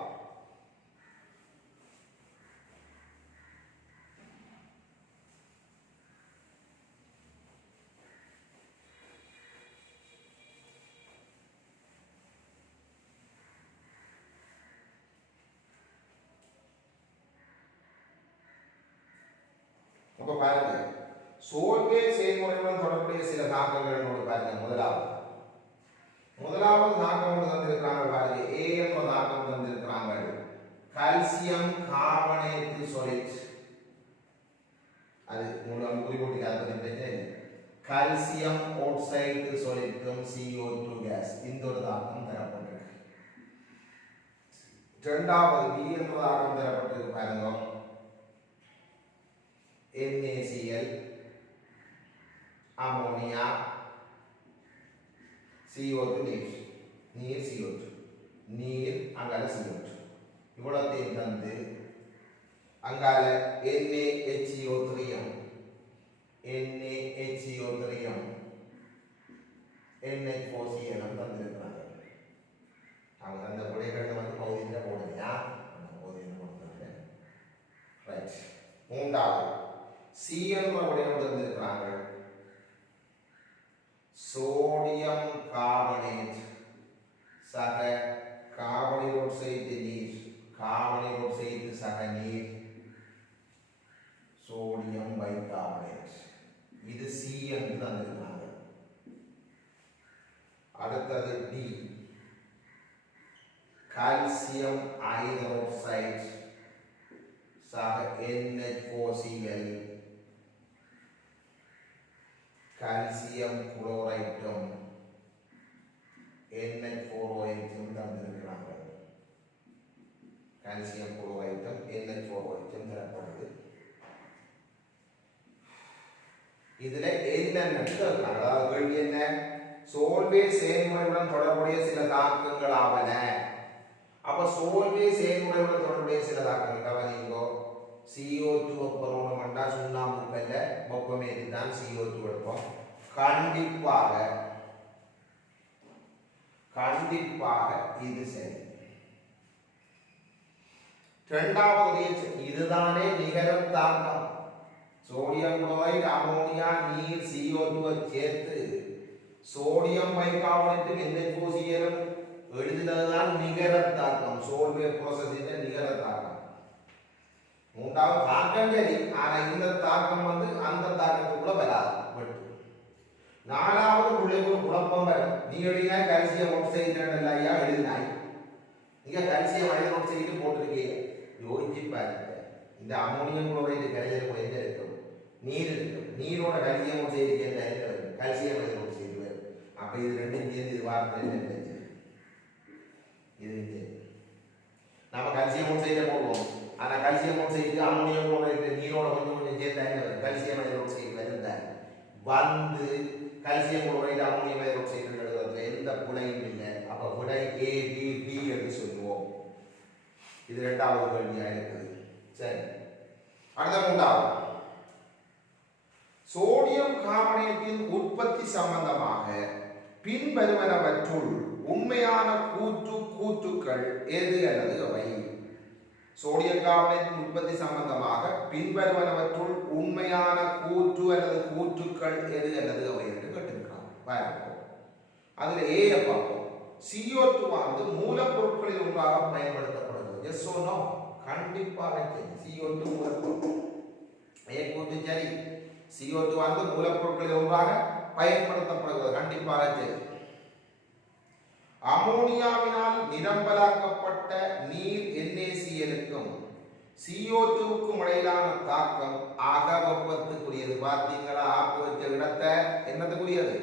அப்ப பாருங்க சோல்வே செயல்முறையுடன் தொடர்புடைய சில தாக்கங்கள் பாருங்க. முதலாவது தாக்கம் தந்திருக்கிறாங்க பாருங்க. ஏ என்ற தாக்கம் தந்திருக்கிறாங்க. Calcium carbonate solid. அது மூலம் குறிப்பிட்டு காட்டுறது கால்சியம் ஆக்சைடு சாலிட்டும் CO2 கேஸ் இந்த ஒரு தாக்கம் தரப்பட்டிருக்கு. இரண்டாவது பி என்ற தாக்கம் தரப்பட்டிருக்கு பாருங்க. NaCl அமோனியா CO2 நீர் CO2 நீர் அங்கால CO2 இவ்வளத்தையும் தந்து அங்கால NaHCO3 NH4Cl தந்திருக்கிறாங்க. அவங்க அந்த விடைகளை வந்து பகுதியில் போடுங்க. பகுதியில் கொடுத்தாங்க. ரைட். மூன்றாவது சி என்ற விடையோடு தந்திருக்கிறாங்க. சோடியம் கார்பனேட் சக கார்பனீரோட்சைடு நீர் கார்பனீரோட்சைடு சக நீர் சோடியம் பைகார்பனேட் இது சி என்று தந்திருக்கிறாங்க. அடுத்தது டி கால்சியம் ஹைட்ரோக்சைடு சக NH4Cl calcium குளோரைடும் NH4OH தந்திருக்கிறாங்க. Calcium குளோரைடும் NH4OH தரப்படுது. இதுல என்னென்ன சொல்றாங்க? அதாவது கேள்வி என்ன? சோல்வே செயல்முறையுடன் தொடர்புடைய சில தாக்கங்கள் ஆவன. அப்ப சோல்வே செயல்முறையுடன் தொடர்புடைய சில தாக்கங்கள் கவனிங்கோ. CO2 வெப்பரோணம் மண்டா சுண்ணாம்பு கல்ல வெப்பமேற்றி தான் CO2 எடுப்போம். கண்டிப்பாக இது சரி. இரண்டாவது ரியாக்ஷன் இதுதானே நிகர தாக்கம். சோடியம் குளோரைடு அமோனியா நீர் CO2 சேர்த்து சோடியம் பைகார்பனேட் NH4Cl எழுதினதுதான் நிகர தாக்கம். சோல்வே ப்ராசஸின் நிகர தாக்கம். மூன்றாவது தாக்கம் சரி, ஆனா இந்த தாக்கம் வந்து அந்த தாக்கத்துக்குள்ள வராது. நாலாவது விளைவு குழப்பம் வரும். நீ எழுதினா கால்சியம் ஆக்சைடு ஐயா எழுதினாய், நீங்க கால்சியம் ஹைட்ரோக்சைடு போட்டிருக்கீங்க. யோசிச்சு பாருங்க, இந்த அமோனியம் குளோரைடு கிடையாது எங்க இருக்கும்? நீர் இருக்கும். நீரோட கால்சியம் ஆக்சைடு என்ன இருக்கிறது? கால்சியம் ஹைட்ரோக்சைடு வரும். அப்ப இது ரெண்டும் சேர்ந்து இது வார்த்தை என்ன இது நம்ம கால்சியம் ஆக்சைடை போடுவோம். ஆனா கால்சியம் ஆக்சைடு அமோனியம் குளோரைடு நீரோட கொஞ்சம் சேர்த்தா என்ன வரும்? கால்சியம் ஹைட்ரோக்சைடு வருதா வந்து கால்சியம் குளோரைடு அமோனியம் ஹைட்ரோக்சைடு எழுதுறதுல எந்த புலையும் இல்லை. அப்ப விடை ABD என்று சொல்லுவோம். இது இரண்டாவது கேள்வியா இருக்குது. சரி, அடுத்த மூன்றாவது சோடியம் கார்பனேட்டின் உற்பத்தி சம்பந்தமாக பின்வருவனவற்றுள் உண்மையான கூற்றுக்கள் எது அல்லது அவை? சோடியம் கார்பனேட்டின் உற்பத்தி சம்பந்தமாக பின்வருவனவற்றுள் உண்மையான கூற்று அல்லது கூற்றுக்கள் எது அல்லது அவை என்று கேட்டிருக்கிறாங்க. அதுல ஏ பார்ப்போம். CO2 வந்து மூலப்பொருட்களில் ஒன்றாக பயன்படுத்தப்படுகிறது. Yes or no? கண்டிப்பாக சரி. CO2 மூலப்பொருள். ஏ கூற்று சரி. CO2 வந்து மூலப்பொருட்களில் ஒன்றாக பயன்படுத்தப்படுகிறது. கண்டிப்பாக சரி. அமோனியாவினால் நிரம்பலாக்கப்பட்ட நீர் NaCl-க்கும் CO2க்கும் இடையிலான தாக்கம் அகவெப்பத்துக்குரியது. பார்த்தீங்களா? ஆப்பு வச்ச இடத்தை என்னத்துக்குரியது?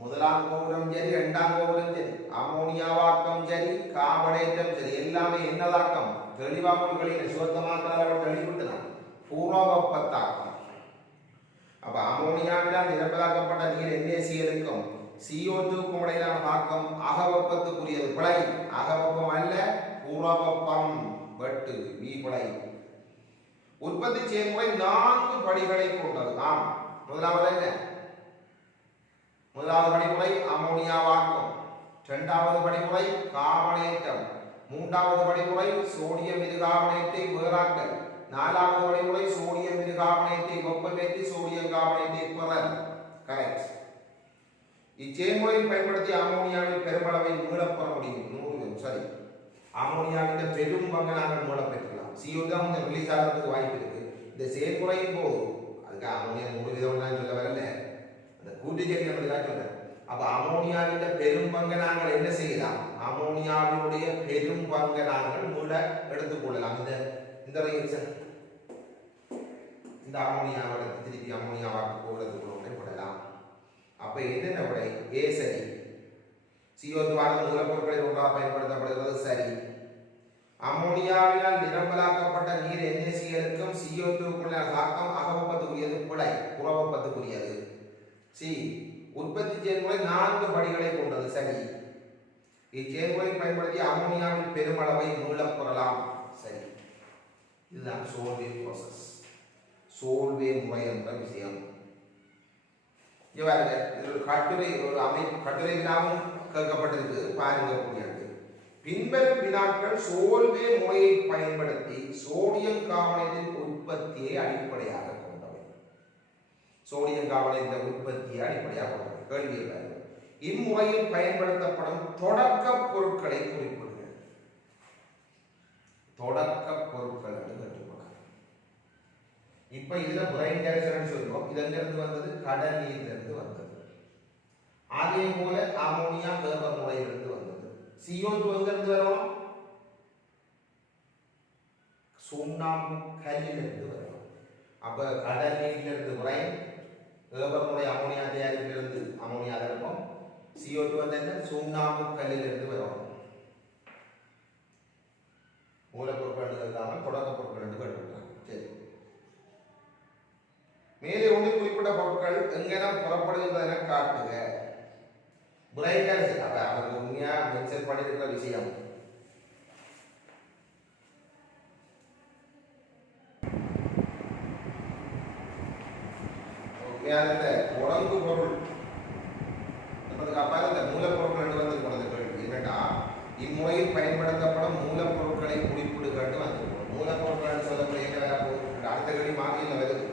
முதலாம் கோபுரம் சரி, இரண்டாம் கோபுரம் சரி, அமோனியாவாக்கம் சரி, கார்பனேட்டம் சரி, எல்லாமே என்னதாக்கம்? தெளிவாக்கல்களின் சுத்தமாக்கலால் தெளிவுட்டுதான் பூர்வவெப்ப தாக்கம். அப்ப அமோனியாவினால் நிரம்பலாக்கப்பட்ட நீர் NaCl-க்கும் CO2க்கும் இடையிலான தாக்கம் அகவெப்பத்துக்குரியது. பிழை. அகவெப்பம் அல்ல, பூர்வவெப்பம். வெட்டு வி பிழை. உற்பத்தி செயல்முறை 4 படிகளை கொண்டது. ஆம். முதலாவது என்ன? முதலாவது படிமுறை அமோனியாவாக்கம். இரண்டாவது படிமுறை கார்பனேற்றம், மூன்றாவது படிமுறை சோடியம் இருகார்பனேட்டை வேறாக்கல், நாலாவது படிமுறை சோடியம் இருகார்பனேட்டை வெப்பமேற்றி சோடியம் கார்பனேட்டை பெறல். கரெக்ட். இச்செயல்முறையை பயன்படுத்தி அமோனியாவின் பெருமளவை மீளப்பெற முடியும். 100 சரி. அமோனியாவின் பெரும் பங்கை நாங்கள் மீளப்பெற்றலாம். CO தான் கொஞ்சம் ரிலீஸ் ஆகிறதுக்கு வாய்ப்பு இருக்கு. இந்த செயல்முறையும் போதும். அதுக்கு அமோனியா 100% சொல்ல வரல, அந்த கூட்டுச்சேர்க்கை தான் சொல்றேன். அப்ப அமோனியாவின் பெரும் பங்கை நாங்கள் என்ன செய்யலாம்? அமோனியாவினுடைய பெரும் பங்கை நாங்கள் மீள எடுத்துக்கொள்ளலாம். இந்த ரியாக்ஷன் இந்த அமோனியாவை திருப்பி அமோனியாவாக எடுத்துக்கொள்ளலாம். அப்ப என்னென்ன விடை? ஏ சரி. CO2 மூலப்பொருட்களில் ஒன்றாக பயன்படுத்தப்படுகிறது சரி. அமோனியாவினால் நிரம்பலாக்கப்பட்ட நீர் NaCl-க்கும் CO2-க்குள்ள தாக்கம் அகவெப்பத்துக்குரியது பிழை, புறவெப்பத்துக்குரியது. சி. உற்பத்தி செயல்முறை 4 படிகளை கொண்டது சரி. இச்செயல்முறை பயன்படுத்தி அமோனியாவின் பெருமளவை மீளப்பெறலாம் சரி. இதுதான் சோல்வே ப்ராசஸ், சோல்வே முறை என்ற விஷயம். இவ்வாறு ஒரு கட்டுரை, ஒரு கட்டுரை வினாவும் கேட்கப்பட்டிருக்கு பாருங்க. புரியாது. பின்வரும் வினாக்கள் சோல்வே முறையை பயன்படுத்தி சோடியம் கார்பனேட்டின் உற்பத்தியை அடிப்படையாக கொண்டவை. சோடியம் கார்பனேட்டின் உற்பத்தியை அடிப்படையாக கொண்டவை. கேள்வியை பாருங்க. இம்முறையில் பயன்படுத்தப்படும் தொடக்க பொருட்களை குறிப்பிடுங்க. தொடக்க பொருட்கள் என்று கேட்டுக்கொள்ளுங்க. இப்ப இதுல பிரைன் கேன்சர் சொல்றோம். இதெங்கிருந்து வந்தது? கடல் நீரிலிருந்து வந்தது. அதே போல அமோனியா வேப்பர் முறையிலிருந்து வந்தது. CO2 எங்கிருந்து வரும்? சுண்ணாம்பு கல்லிலிருந்து வரும். அப்ப கடல் நீரிலிருந்து பிரைன், வேப்பர் முறை அமோனியா தயாரிப்பிலிருந்து அமோனியா இருக்கும். CO2 வந்து என்ன? சுண்ணாம்பு கல்லிலிருந்து வரும். மூலப்பொருட்கள் இருக்காமல் தொடக்க பொருட்கள் என்று கேட்டுவிட்டாங்க. சரி. மேலே ஒன்று குறிப்பிட்ட பொருட்கள் எங்கெல்லாம் புறப்படுகின்றன காட்டுக. பிரைனர் அவர் உண்மையா மென்ஷன் பண்ணிருக்கிற விஷயம். தொடங்கு பொருள் அப்பால் இந்த மூலப்பொருட்கள் வந்து கொண்டது என்னடா இம்முறையில் பயன்படுத்தப்படும் மூலப்பொருட்களை குறிப்பிடுகிறது வந்து மூலப்பொருட்கள் சொல்லக்கூடிய என்ன வேற போகுது அடுத்த கடி மாறியில் வருது.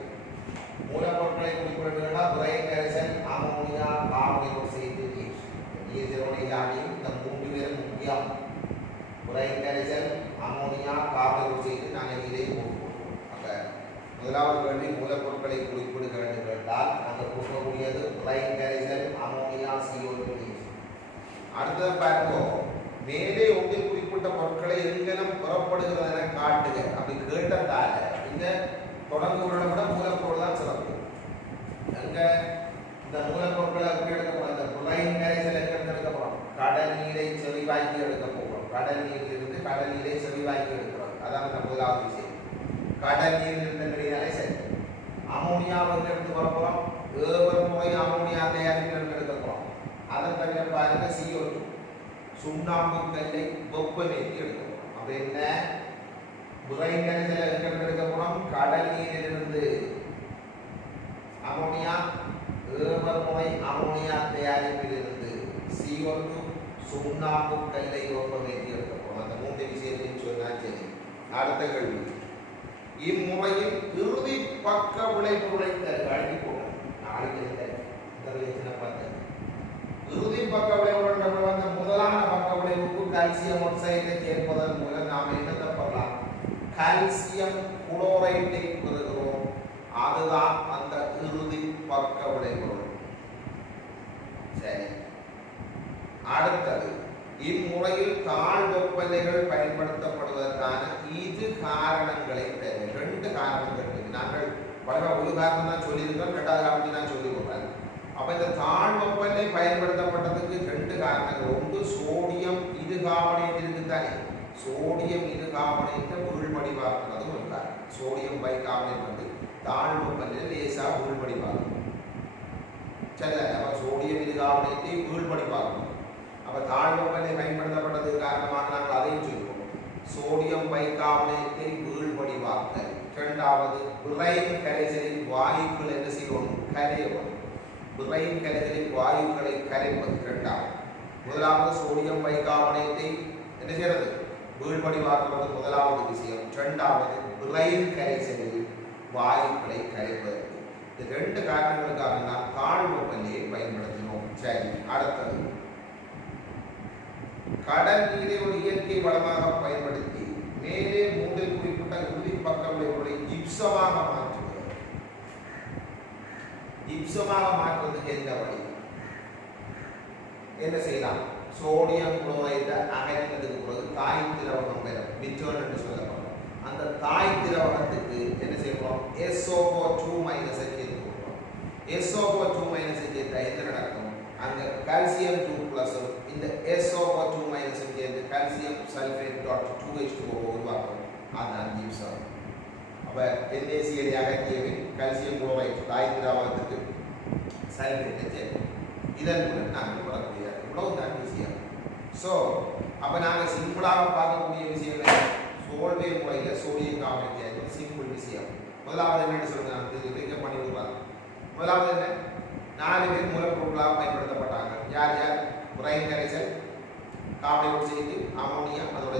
மூலப்பொருட்களை குறிப்பிடுகிறதா பிரைன் கரைசல் அமோனியா கார்பனேட் நீர் இல்லாமையும் இந்த 3 பேரும் முக்கியம். பிரைன் கரைசல் அமோனியா கார்பனேட் நாங்கள் நீரை போட்டுக்கொள்வோம். அப்ப முதலாவது கேள்வி மூலப்பொருட்களை குறிப்பிடுகிறது என்றால் நாங்கள் கொடுக்கக்கூடியது பிரைன் கரைசல் அமோனியா CO2. அடுத்தது பார்ப்போம். மேலே ஒன்றில் குறிப்பிட்ட பொருட்களை எங்கெல்லாம் புறப்படுகிறது என காட்டுக. அப்படி கேட்டதால இந்த தொடங்குவதை விட மூலப்பொருள் தான் சிறப்பு. அங்க இந்த மூலப்பொருட்களை எப்படி எடுக்க போறோம்? இந்த பிரைன் கரைசல் எங்கிருந்து எடுக்க போறோம்? கடல் நீரை செறிவாக்கி எடுக்க போகிறோம். கடல் நீரிலிருந்து கடல் நீரை செறிவாக்கி எடுக்கிறோம். அதான் இந்த முதலாவது விஷயம். கடல் நீரில் இருந்தே சரி. அமோனியாவை எடுத்து வர போறோம். வேறு முறை அமோனியா தயாரிப்பிலிருந்து எடுக்க போறோம். அதன் தவிர பாருங்க CO2 சுண்ணாம்பு கல்லை வெப்பமேற்றி எடுக்க போறோம். அப்ப என்ன பிரைன் கரைசல் எங்கிருந்து எடுக்க போறோம்? கடல் நீரிலிருந்து. அமோனியா வேறு முறை அமோனியா தயாரிப்பிலிருந்து. CO2 சுண்ணாம்பு கல்லை வெப்பமேற்றி எடுக்க போறோம். அந்த 3 விஷயத்தையும் சொன்னா சரி. அடுத்த கேள்வி. இம்முறையில் இறுதி பக்க விளைபொருளை அழுகி போடும். நாளைக்கு இறுதி பக்க விளைபொருள் வந்து முதலான பக்க விளைவுக்கு கால்சியம் ஆக்சைடை சேர்ப்பதன் மூலம் நாம் என்னத்தை பெறலாம்? கால்சியம் குளோரைடை பெறுகிறோம். அதுதான் அந்த இறுதி பக்க விளைபொருள். சரி. அடுத்தது இம்முறையில் தாழ் வெப்பநிலைகள் பயன்படுத்தப்படுவதற்கான இது காரணங்களை தவிர 2 காரணங்கள் நாங்கள் ஒரு காரணம் தான் சொல்லியிருக்கோம், 2வது காரணத்தை தான் சொல்லி கொடுத்தாங்க. அப்ப இந்த தாழ் வெப்பநிலை பயன்படுத்தப்பட்டதுக்கு 2 காரணங்கள். ஒன்று சோடியம் இருகார்பனேட் இருக்குதானே, சோடியம் இருகார்பனேட்டை உள்படிவாக்குறது ஒரு காரணம். சோடியம் பைகார்பனேட் வந்து தாழ் வெப்பநிலை லேசா உள்படிவாக்கும். சரி, அப்ப சோடியம் இருகார்பனேட்டை உள்படிவாக்கணும். அப்ப தாழ் வெப்பநிலை பயன்படுத்தப்பட்டது காரணமாக நாங்கள் அதையும் சொல்லுவோம். சோடியம் பைகார்பனேட்டை உள்படிவாக்கல். 2வது பிரைன் கரைசலின் வாயுக்கள் என்ன செய்யணும்? கரையவும். பிரைன் கரைசலின் வாயுக்களை கரைப்பது 2வது. முதலாவது சோடியம் பைகார்பனேட்டை என்ன செய்யறது வீழ்படிவாக்குவது முதலாவது விஷயம். இரண்டாவது பிரைன் கரைசலில் வாயுக்களை கரைப்பதற்கு. இந்த ரெண்டு காரணங்களுக்காக நாம் தாழ் வெப்பநிலையை பயன்படுத்தினோம். சரி, அடுத்தது கடல் நீரை ஒரு இயற்கை வளமாக பயன்படுத்தி மேலே மூன்றில் குறிப்பிட்ட இறுதி பக்கங்களை ஜிப்சமாக மாற்றுவது. ஜிப்சமாக மாற்றுவதற்கு எந்த வழி? என்ன செய்யலாம்? சோடியம் குளோரைடை அகற்றினதுக்கு பிறகு தாய் திரவகம் பெறும், பிட்டர்ன் என்று சொல்லப்படும். அந்த தாய் திரவகத்துக்கு என்ன செய்யணும்? SO2 சேர்த்துக்கிறோம். SO2 சேர்த்தா என்ன நடக்கும்? அங்க கால்சியம் 2+ இந்த SO2 சேர்த்து கால்சியம் சல்ஃபேட் .2H2O உருவாக்கும். அதான் ஜிப்சம். அப்ப NaCl அகற்றியவை கால்சியம் குளோரைடு தாய் திரவகத்துக்கு சல்ஃபேட்டை சேர்க்கும். இதன் மூலம் நாங்கள் வரக்கூடிய இவ்வளவுதான் விஷயம். ஸோ அப்போ நாங்கள் சிம்பிளாக பார்க்கக்கூடிய விஷயம் சோல்வே முறையில் சோடியம் கார்பனேட் சிம்பிள் விஷயம். முதலாவது என்னென்னு சொல்லுங்க, நான் பண்ணி விடுவாங்க. முதலாவது என்ன? 4 பேர் மூலப்பொருட்களாக பயன்படுத்தப்பட்டாங்க. யார் யார்? பிரைன் கரைசல், கார்பனேட் சேர்த்து அமோனியா, அதோட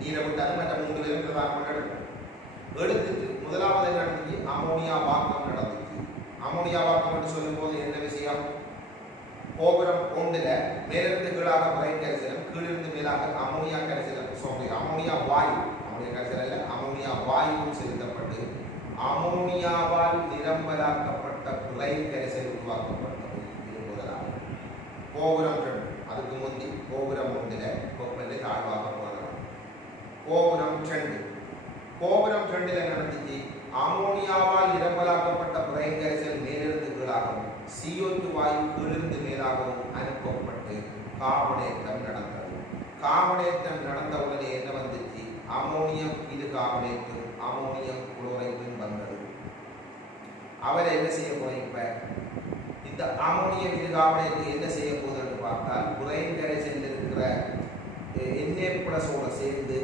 நீரை விட்டாங்க. மற்ற 3 பேரும் பிரதானமாக எடுத்துட்டு முதலாவது என்ன நடந்துச்சு? அமோனியா வாக்கம் நடந்துச்சு. அமோனியா வாக்கம் என்று சொல்லும் போது என்ன விஷயம்? கோபுரம் 1ல மேலிருந்து கீழாக பிரைன் கரைசலும் கீழிருந்து மேலாக அமோனியா கரைசலும் அமோனியா வாயு, அமோனியா கரைசல் அல்ல, அமோனியா வாயுவும் செலுத்தப்பட்டு அமோனியாவால் நிரம்பலாக்கப்பட்ட பிரைன் கரைசல் உருவாக்கப்பட்டது. இது முதலாவது. கோபுரம் 2 அதுக்கு முந்தி கோபுரம் 1ல வெப்பநிலை தாழ்வாக போகலாம். கோபுரம் 2ல நடந்துச்சு அமோனியாவால் நிரம்பலாக்கப்பட்ட பிரைன் கரைசல் மேலிருந்து கீழாகவும் CO2 வாயு கீழிருந்து மேலாகவும் அனுப்பப்பட்டு கார்பனேற்றம் நடந்தது. கார்பனேற்றம் நடந்த உடனே என்ன வந்துச்சு? அமோனியம் இது கார்பனேட்டும் அமோனியம் குளோரைடும் வந்தது. அவர் என்ன செய்ய போறோம்? இப்ப இந்த அமோனியம் இது கார்பனேட் என்ன செய்ய போகுதுன்னு பார்த்தால் பிரைன் கரைசலில் இருக்கிற Na+ஓட சேர்ந்து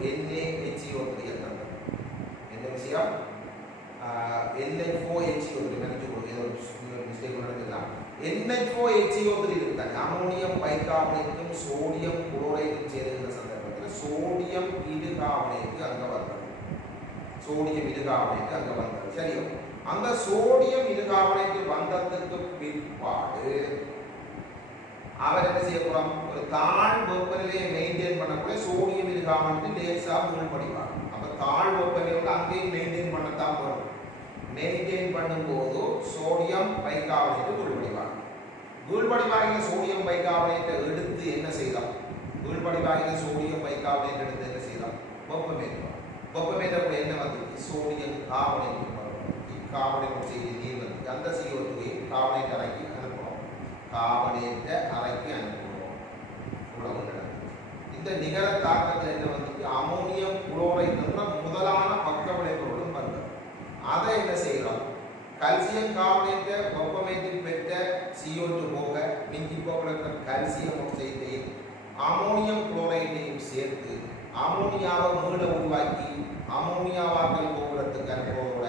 NaHCO3 தந்தது. என்ன விஷயம்? NH4HCO3 நினைச்சு கொடுங்க, ஏதோ மிஸ்டேக் நடந்துக்கலாம். NH4HCO3 இருக்குதாங்க. அமோனியம் பைகார்பனேட்டும் சோடியம் குளோரைடும் சேருகிற சந்தர்ப்பத்தில் சோடியம் இது கார்பனேட் அங்க வந்தது. சோடியம் இது கார்பனேட் அங்க வந்தது. சரியோ? அந்த சோடியம் இது கார்பனேட் வந்ததுக்கு பிற்பாடு அவர் என்ன செய்ய போறோம்? ஒரு தாழ் வெப்பநிலையை மெயின்டைன் பண்ணக்கூடிய சோடியம் இது கார்பனேட் லேசா வீழ்படிவாங்க. அப்ப தாழ் வெப்பநிலையோட அங்கேயும் மெயின்டைன் பண்ணத்தான் போறோம். மெயின்டைன் பண்ணும்போது சோடியம் பைகார்பனேட் வீழ்படிவாங்க. வீழ்படிவாகின சோடியம் பைகார்பனேட்டை எடுத்து என்ன செய்யலாம்? வீழ்படிவாகின சோடியம் பைகார்பனேட் எடுத்து என்ன செய்யலாம்? வெப்பமேற்றோம். வெப்பமேற்றப்பட என்ன வந்து சோடியம் கார்பனேட் கார்பனேட் செய்தி நீர் வந்து அந்த CO2 கார்பனேட் அறைக்கு அனுப்புறோம். கார்பனேட்டை அறைக்கு அனுப்புறோம். இவ்வளவு நடக்குது. இந்த நிகர தாக்கத்தில் என்ன வந்து அமோனியம் குளோரைட் என்ற முதலான பக்க விளைவுகளும் வந்தது. அதை என்ன செய்யறோம்? கால்சியம் கார்பனேட்டை வெப்பமேற்றில் பெற்ற CO2 போக மிஞ்சி போகிற கால்சியம் ஆக்சைடையும் அமோனியம் குளோரைடையும் சேர்த்து அமோனியாவை மீள உருவாக்கி அமோனியாவாக்கல் கோபுரத்துக்கு அனுப்புவதோட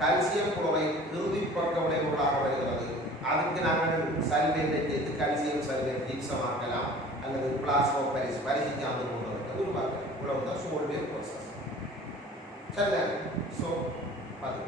கால்சியம் குளோரைட் இறுதி பக்க விளைவுகளாக வருகிறது. அதுக்கு நாங்கள் சல்பேட்டை சேர்த்து கால்சியம் சல்பேட் ஜிப்சமாக்கலாம் அல்லது பிளாஸ்மா பரிசிச்சு அந்த கொண்டு உருவாக்கலாம். இவ்வளவுதான் சோல்வே ப்ராசஸ். சரி, ஸோ அது